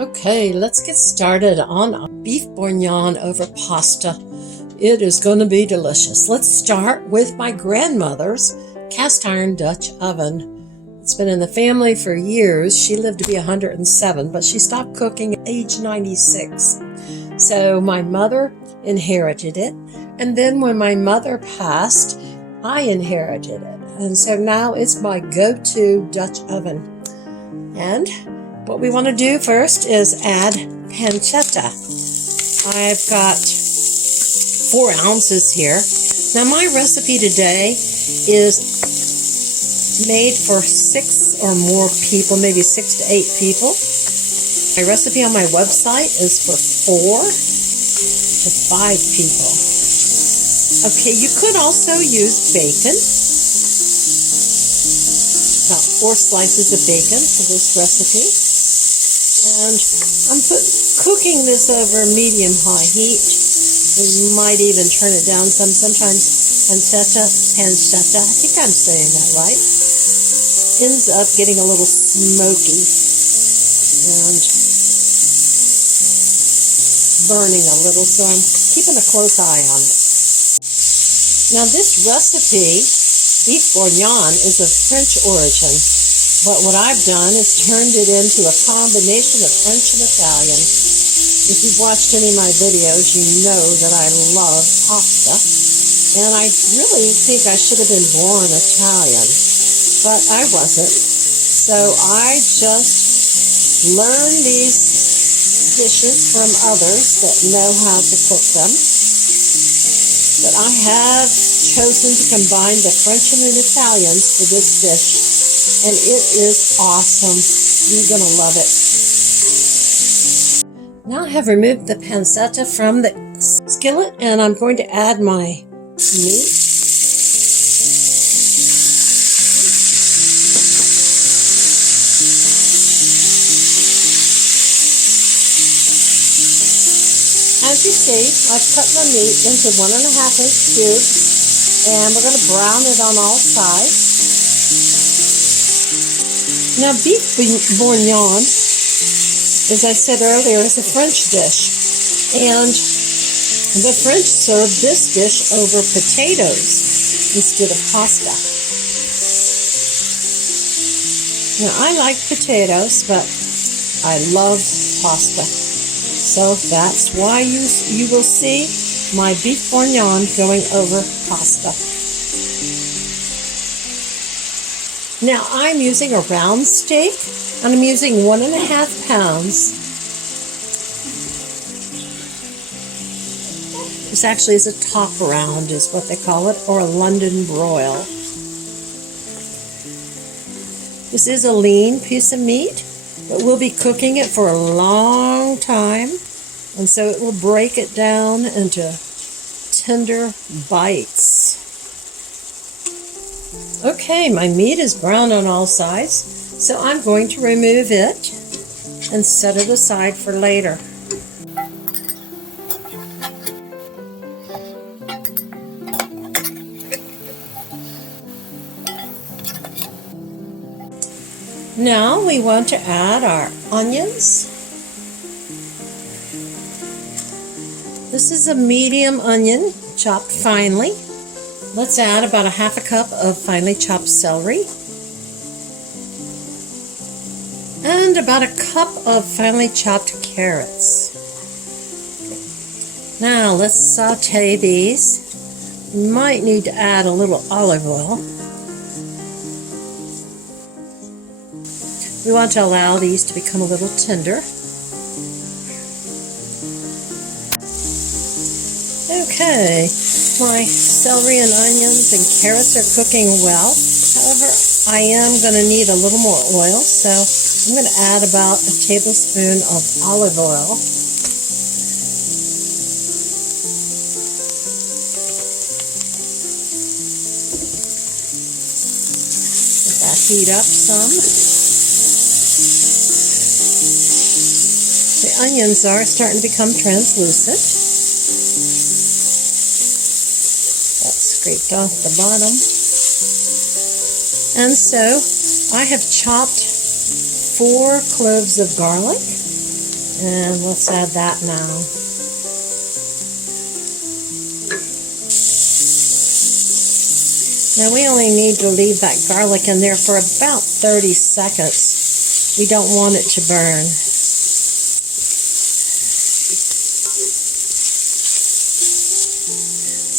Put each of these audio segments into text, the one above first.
Okay, let's get started on beef bourguignon over pasta. It is going to be delicious. Let's start with my grandmother's cast iron Dutch oven. It's been in the family for years. She lived to be 107, but she stopped cooking at age 96. So my mother inherited it. And then when my mother passed, I inherited it. And so now it's my go-to Dutch oven. And what we want to do first is add pancetta. I've got 4 ounces here. Now my recipe today is made for 6 or more people, maybe 6 to 8 people. My recipe on my website is for 4 to 5 people. Okay, you could also use bacon. About 4 slices of bacon for this recipe. And I'm cooking this over medium-high heat. We might even turn it down some. Sometimes pancetta, I think I'm saying that right, ends up getting a little smoky and burning a little, so I'm keeping a close eye on it. Now this recipe, beef bourguignon, is of French origin. But what I've done is turned it into a combination of French and Italian. If you've watched any of my videos, you know that I love pasta. And I really think I should have been born Italian, but I wasn't. So I just learned these dishes from others that know how to cook them. But I have chosen to combine the French and the Italians for this dish. And it is awesome. You're going to love it. Now I have removed the pancetta from the skillet, and I'm going to add my meat. As you see, I've cut my meat into 1.5-inch cubes, and we're going to brown it on all sides. Now, beef bourguignon, as I said earlier, is a French dish, and the French serve this dish over potatoes instead of pasta. Now, I like potatoes, but I love pasta, so that's why you will see my beef bourguignon going over pasta. Now I'm using a round steak, and I'm using 1.5 pounds. This actually is a top round, is what they call it, or a London broil. This is a lean piece of meat, but we'll be cooking it for a long time, and so it will break it down into tender bites. Okay, my meat is brown on all sides, so I'm going to remove it and set it aside for later. Now we want to add our onions. This is a medium onion, chopped finely. Let's add about 1/2 cup of finely chopped celery and about 1 cup of finely chopped carrots. Now let's saute these. You might need to add a little olive oil. We want to allow these to become a little tender. Okay, my celery and onions and carrots are cooking well. However, I am going to need a little more oil, so I'm going to add about 1 tablespoon of olive oil. Let that heat up some. The onions are starting to become translucent. Scraped off the bottom. And so I have chopped 4 cloves of garlic And let's add that now. Now we only need to leave that garlic in there for about 30 seconds. We don't want it to burn.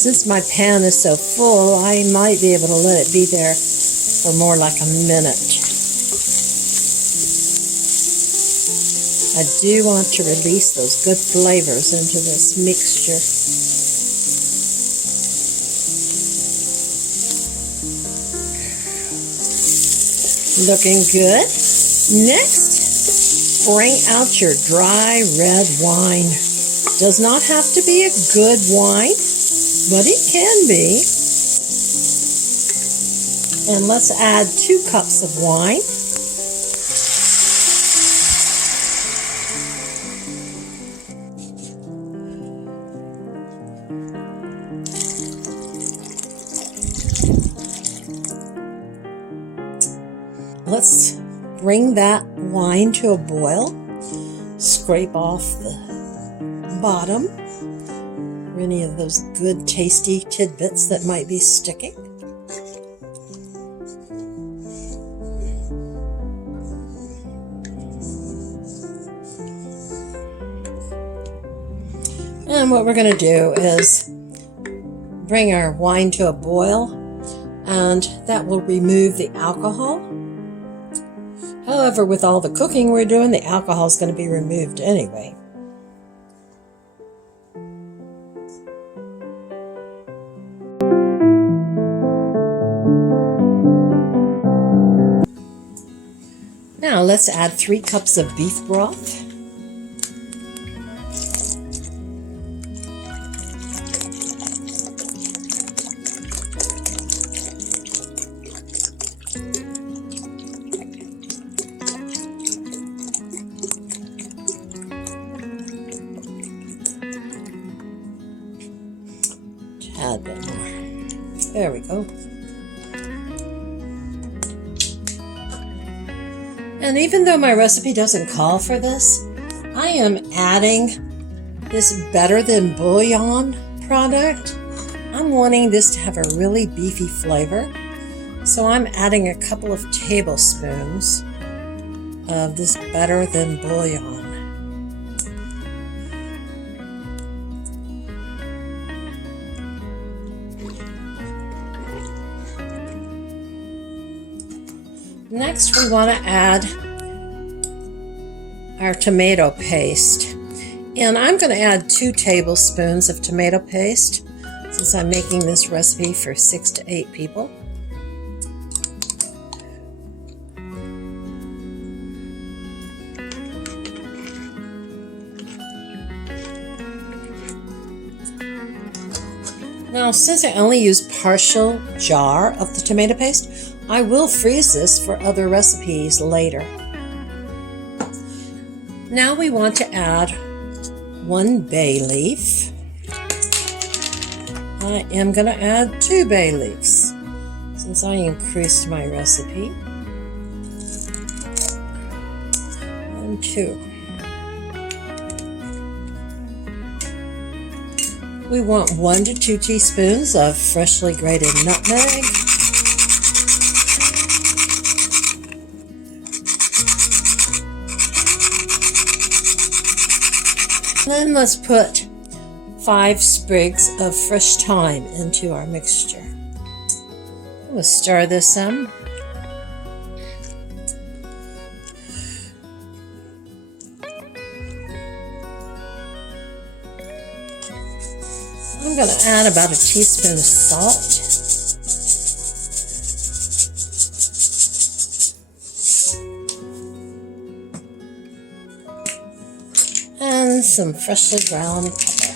Since my pan is so full, I might be able to let it be there for more like a minute. I do want to release those good flavors into this mixture. Looking good. Next, bring out your dry red wine. Does not have to be a good wine, but it can be. And let's add 2 cups of wine. Let's bring that wine to a boil. Scrape off the bottom or any of those good tasty tidbits that might be sticking. And what we're going to do is bring our wine to a boil, and that will remove the alcohol. However, with all the cooking we're doing, the alcohol is going to be removed anyway. Now let's add 3 cups of beef broth. Add a bit more. There we go. And even though my recipe doesn't call for this, I am adding this better than bouillon product. I'm wanting this to have a really beefy flavor. So I'm adding a couple of tablespoons of this better than bouillon. Next, we want to add our tomato paste. And I'm going to add 2 tablespoons of tomato paste since I'm making this recipe for 6 to 8 people. Now, since I only use partial jar of the tomato paste, I will freeze this for other recipes later. Now we want to add 1 bay leaf. I am going to add 2 bay leaves since I increased my recipe. 1, 2. We want 1 to 2 teaspoons of freshly grated nutmeg. Then let's put 5 sprigs of fresh thyme into our mixture. We'll stir this some. I'm going to add about a teaspoon of salt. And some freshly ground pepper.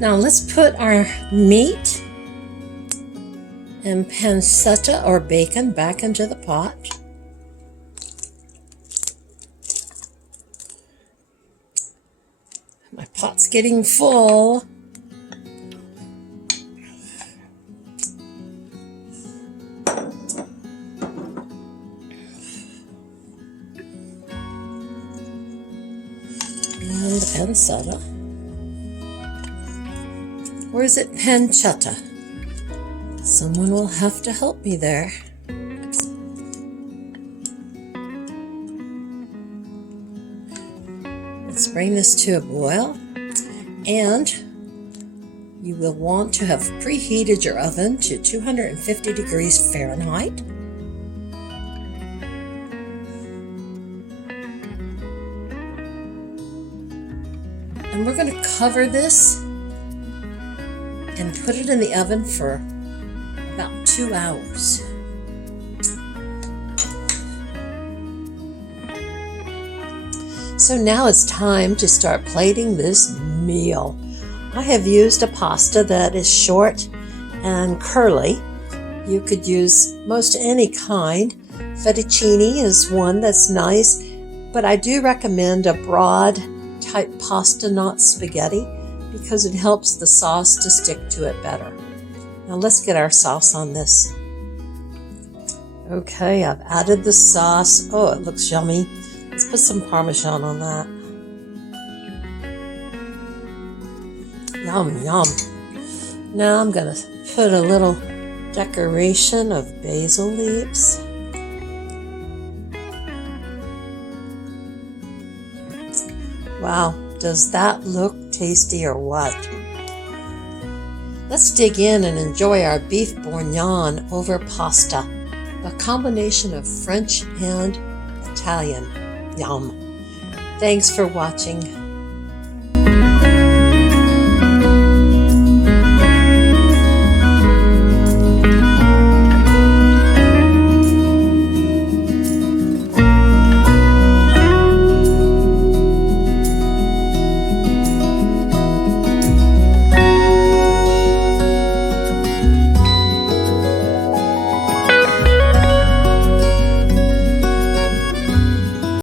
Now let's put our meat and pancetta or bacon back into the pot. My pot's getting full. pancetta. Or is it pancetta? Someone will have to help me there. Let's bring this to a boil, and you will want to have preheated your oven to 250 degrees Fahrenheit. And we're going to cover this and put it in the oven for about 2 hours. So now it's time to start plating this meal. I have used a pasta that is short and curly. You could use most any kind. Fettuccine is one that's nice, but I do recommend a broad type pasta, not spaghetti, because it helps the sauce to stick to it better. Now let's get our sauce on this. Okay, I've added the sauce. Oh, it looks yummy. Let's put some Parmesan on that. Yum, yum. Now I'm going to put a little decoration of basil leaves. Wow, does that look tasty or what? Let's dig in and enjoy our beef bourguignon over pasta, a combination of French and Italian. Yum. Thanks for watching.